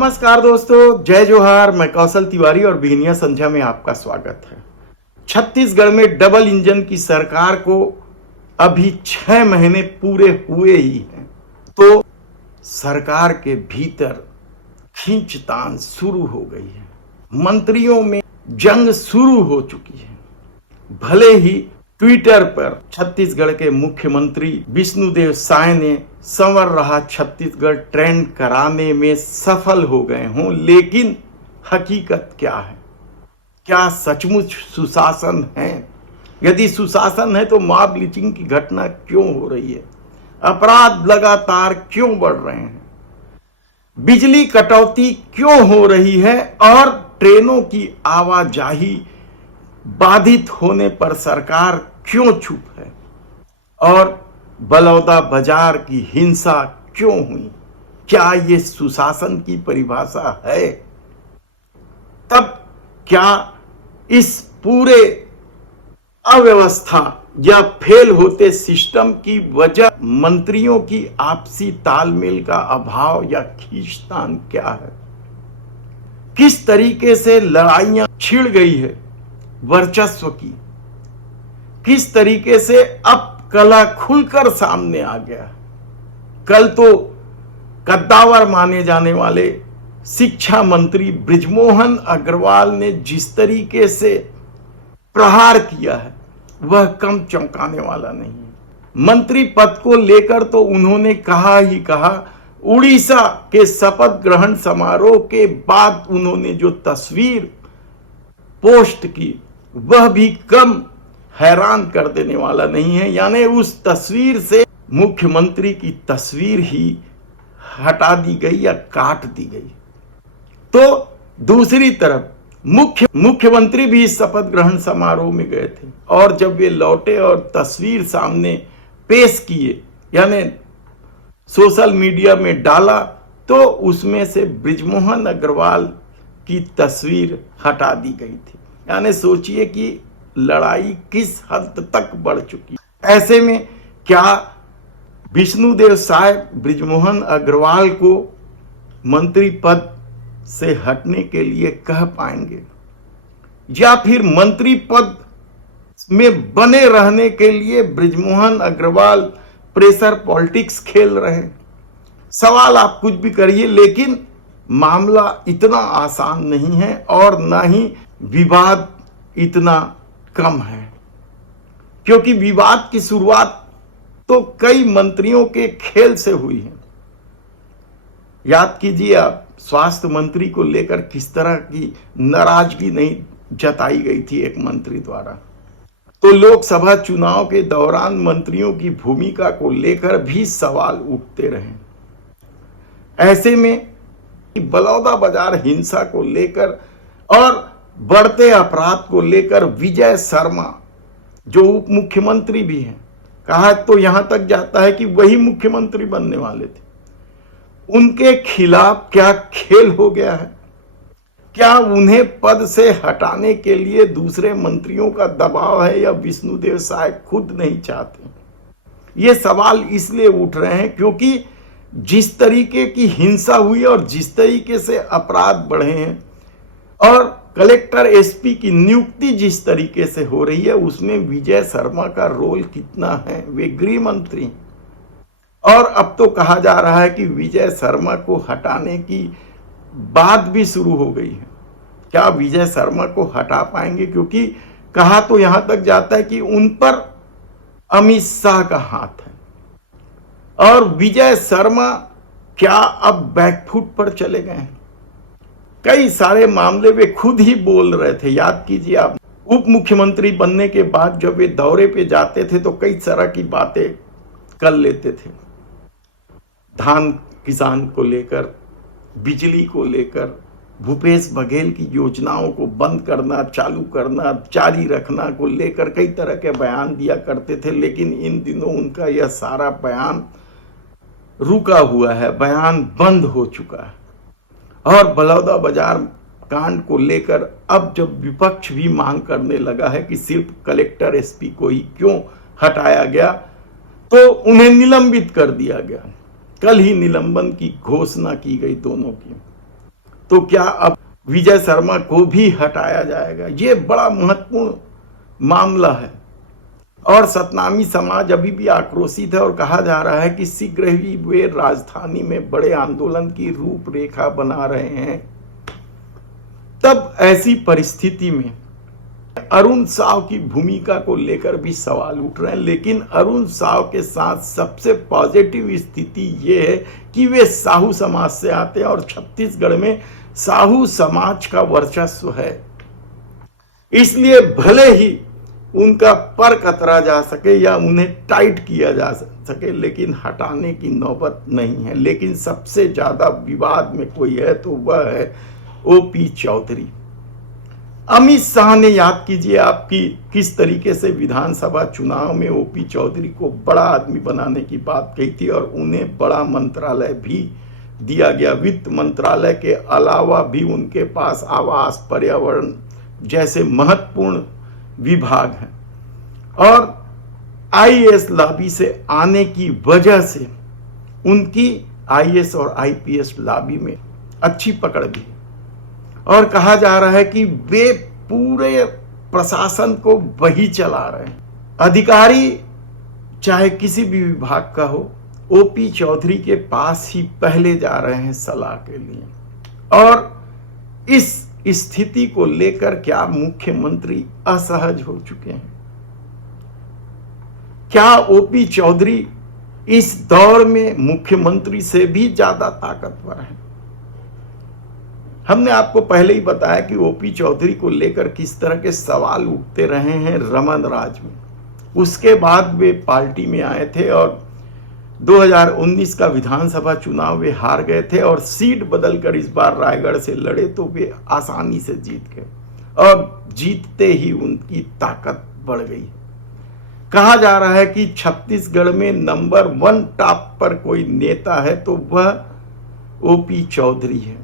नमस्कार दोस्तों, जय जोहार। मैं कौशल तिवारी और बिहनिया संध्या में आपका स्वागत है। छत्तीसगढ़ में डबल इंजन की सरकार को अभी 6 महीने पूरे हुए ही हैं, तो सरकार के भीतर खींचतान शुरू हो गई है। मंत्रियों में जंग शुरू हो चुकी है। भले ही ट्विटर पर छत्तीसगढ़ के मुख्यमंत्री विष्णुदेव साय ने संवर रहा छत्तीसगढ़ ट्रेंड कराने में सफल हो गए हों, लेकिन हकीकत क्या है? क्या सचमुच सुशासन है? यदि सुशासन है तो मॉब लिंचिंग की घटना क्यों हो रही है? अपराध लगातार क्यों बढ़ रहे हैं? बिजली कटौती क्यों हो रही है? और ट्रेनों की आवाजाही बाधित होने पर सरकार क्यों चुप है? और बलौदा बाजार की हिंसा क्यों हुई? क्या ये सुशासन की परिभाषा है? तब क्या इस पूरे अव्यवस्था या फेल होते सिस्टम की वजह मंत्रियों की आपसी तालमेल का अभाव या खींचतान क्या है? किस तरीके से लड़ाइयां छिड़ गई है वर्चस्व की? किस तरीके से अब कला खुलकर सामने आ गया? कल तो कद्दावर माने जाने वाले शिक्षा मंत्री बृजमोहन अग्रवाल ने जिस तरीके से प्रहार किया है वह कम चौंकाने वाला नहीं है। मंत्री पद को लेकर तो उन्होंने कहा ही कहा। उड़ीसा के शपथ ग्रहण समारोह के बाद उन्होंने जो तस्वीर पोस्ट की वह भी कम हैरान कर देने वाला नहीं है। यानी उस तस्वीर से मुख्यमंत्री की तस्वीर ही हटा दी गई या काट दी गई। तो दूसरी तरफ मुख्यमंत्री भी इस शपथ ग्रहण समारोह में गए थे और जब वे लौटे और तस्वीर सामने पेश किए यानी सोशल मीडिया में डाला तो उसमें से बृजमोहन अग्रवाल की तस्वीर हटा दी गई थी। यानी सोचिए कि लड़ाई किस हद तक बढ़ चुकी। ऐसे में क्या विष्णुदेव साय बृजमोहन अग्रवाल को मंत्री पद से हटने के लिए कह पाएंगे या फिर मंत्री पद में बने रहने के लिए बृजमोहन अग्रवाल प्रेशर पॉलिटिक्स खेल रहे हैं? सवाल आप कुछ भी करिए, लेकिन मामला इतना आसान नहीं है और ना ही विवाद इतना कम है, क्योंकि विवाद की शुरुआत तो कई मंत्रियों के खेल से हुई है। याद कीजिए आप, स्वास्थ्य मंत्री को लेकर किस तरह की नाराजगी नहीं जताई गई थी एक मंत्री द्वारा। तो लोकसभा चुनाव के दौरान मंत्रियों की भूमिका को लेकर भी सवाल उठते रहे। ऐसे में बलौदा बाजार हिंसा को लेकर और बढ़ते अपराध को लेकर विजय शर्मा जो उप मुख्यमंत्री भी हैं, कहा तो यहां तक जाता है कि वही मुख्यमंत्री बनने वाले थे, उनके खिलाफ क्या खेल हो गया है? क्या उन्हें पद से हटाने के लिए दूसरे मंत्रियों का दबाव है या विष्णुदेव साय खुद नहीं चाहते? ये सवाल इसलिए उठ रहे हैं क्योंकि जिस तरीके की हिंसा हुई और जिस तरीके से अपराध बढ़े हैं और कलेक्टर एसपी की नियुक्ति जिस तरीके से हो रही है उसमें विजय शर्मा का रोल कितना है? वे गृह मंत्री और अब तो कहा जा रहा है कि विजय शर्मा को हटाने की बात भी शुरू हो गई है। क्या विजय शर्मा को हटा पाएंगे? क्योंकि कहा तो यहां तक जाता है कि उन पर अमित शाह का हाथ है और विजय शर्मा क्या अब बैकफुट पर चले गए हैं? कई सारे मामले वे खुद ही बोल रहे थे। याद कीजिए आप, उप मुख्यमंत्री बनने के बाद जब वे दौरे पे जाते थे तो कई तरह की बातें कर लेते थे। धान किसान को लेकर, बिजली को लेकर, भूपेश बघेल की योजनाओं को बंद करना, चालू करना, जारी रखना को लेकर कई तरह के बयान दिया करते थे। लेकिन इन दिनों उनका यह सारा बयान रुका हुआ है, बयान बंद हो चुका है। और बलौदा बाजार कांड को लेकर अब जब विपक्ष भी मांग करने लगा है कि सिर्फ कलेक्टर एसपी को ही क्यों हटाया गया, तो उन्हें निलंबित कर दिया गया। कल ही निलंबन की घोषणा की गई दोनों की। तो क्या अब विजय शर्मा को भी हटाया जाएगा? ये बड़ा महत्वपूर्ण मामला है और सतनामी समाज अभी भी आक्रोशित है और कहा जा रहा है कि शीघ्र ही वे राजधानी में बड़े आंदोलन की रूपरेखा बना रहे हैं। तब ऐसी परिस्थिति में अरुण साव की भूमिका को लेकर भी सवाल उठ रहे हैं, लेकिन अरुण साव के साथ सबसे पॉजिटिव स्थिति ये है कि वे साहू समाज से आते हैं और छत्तीसगढ़ में साहू समाज का वर्चस्व है। इसलिए भले ही उनका पर कतरा जा सके या उन्हें टाइट किया जा सके, लेकिन हटाने की नौबत नहीं है। लेकिन सबसे ज्यादा विवाद में कोई है तो वह है ओपी चौधरी। अमित शाह ने, याद कीजिए आपकी किस तरीके से विधानसभा चुनाव में ओपी चौधरी को बड़ा आदमी बनाने की बात कही थी और उन्हें बड़ा मंत्रालय भी दिया गया। वित्त मंत्रालय के अलावा भी उनके पास आवास, पर्यावरण जैसे महत्वपूर्ण विभाग हैं और आईएएस लॉबी से आने की वजह से उनकी आईएएस और आईपीएस लॉबी में अच्छी पकड़ भी है और कहा जा रहा है कि वे पूरे प्रशासन को वही चला रहे हैं। अधिकारी चाहे किसी भी विभाग का हो, ओपी चौधरी के पास ही पहले जा रहे हैं सलाह के लिए। और इस स्थिति को लेकर क्या मुख्यमंत्री असहज हो चुके हैं? क्या ओपी चौधरी इस दौर में मुख्यमंत्री से भी ज्यादा ताकतवर है? हमने आपको पहले ही बताया कि ओपी चौधरी को लेकर किस तरह के सवाल उठते रहे हैं रमन राज में। उसके बाद वे पार्टी में आए थे और 2019 का विधानसभा चुनाव वे हार गए थे और सीट बदलकर इस बार रायगढ़ से लड़े तो वे आसानी से जीत गए और जीतते ही उनकी ताकत बढ़ गई। कहा जा रहा है कि छत्तीसगढ़ में नंबर 1 टॉप पर कोई नेता है तो वह ओपी चौधरी है,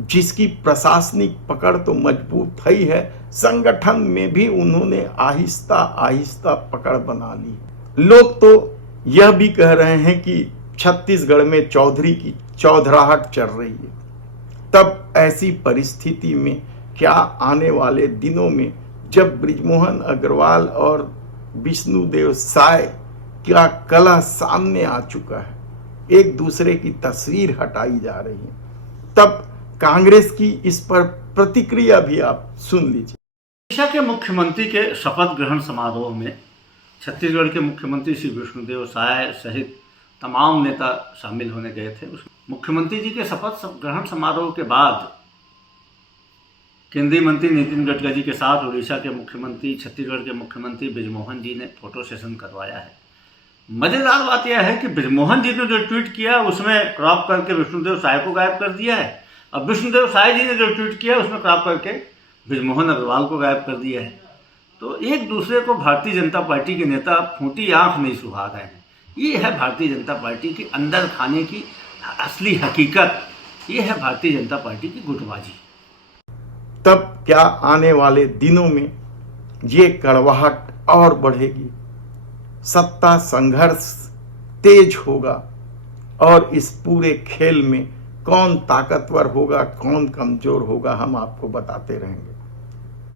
जिसकी प्रशासनिक पकड़ तो मजबूत ही है, संगठन में भी उन्होंने आहिस्ता आहिस्ता पकड़ बना ली। लोग तो यह भी कह रहे हैं कि छत्तीसगढ़ में चौधरी की चौधराहट चल रही है। तब ऐसी परिस्थिति में क्या आने वाले दिनों में जब बृजमोहन अग्रवाल और विष्णुदेव साय का कला सामने आ चुका है, एक दूसरे की तस्वीर हटाई जा रही है, तब कांग्रेस की इस पर प्रतिक्रिया भी आप सुन लीजिए। ओडिशा के मुख्यमंत्री के शपथ ग्रहण समारोह में छत्तीसगढ़ के मुख्यमंत्री श्री विष्णुदेव साय सहित तमाम नेता शामिल होने गए थे। मुख्यमंत्री जी के शपथ ग्रहण समारोह के बाद केंद्रीय मंत्री नितिन गडकरी के साथ उड़ीसा के मुख्यमंत्री, छत्तीसगढ़ के मुख्यमंत्री बृजमोहन जी ने फोटो सेशन करवाया है। मजेदार बात यह है कि बृजमोहन जी ने जो ट्वीट किया उसमें क्रॉप करके विष्णुदेव साय को गायब कर दिया है, अब विष्णुदेव साय जी ने जो ट्वीट किया उसमें क्रॉप करके बृजमोहन अग्रवाल को गायब कर दिया है। तो एक दूसरे को भारतीय जनता पार्टी के नेता फूटी आंख नहीं सुहा रहे हैं। ये है भारतीय जनता पार्टी की अंदर खाने की असली हकीकत, ये है भारतीय जनता पार्टी की गुटबाजी। तब क्या आने वाले दिनों में ये कड़वाहट और बढ़ेगी, सत्ता संघर्ष तेज होगा और इस पूरे खेल में कौन ताकतवर होगा, कौन कमजोर होगा, हम आपको बताते रहेंगे।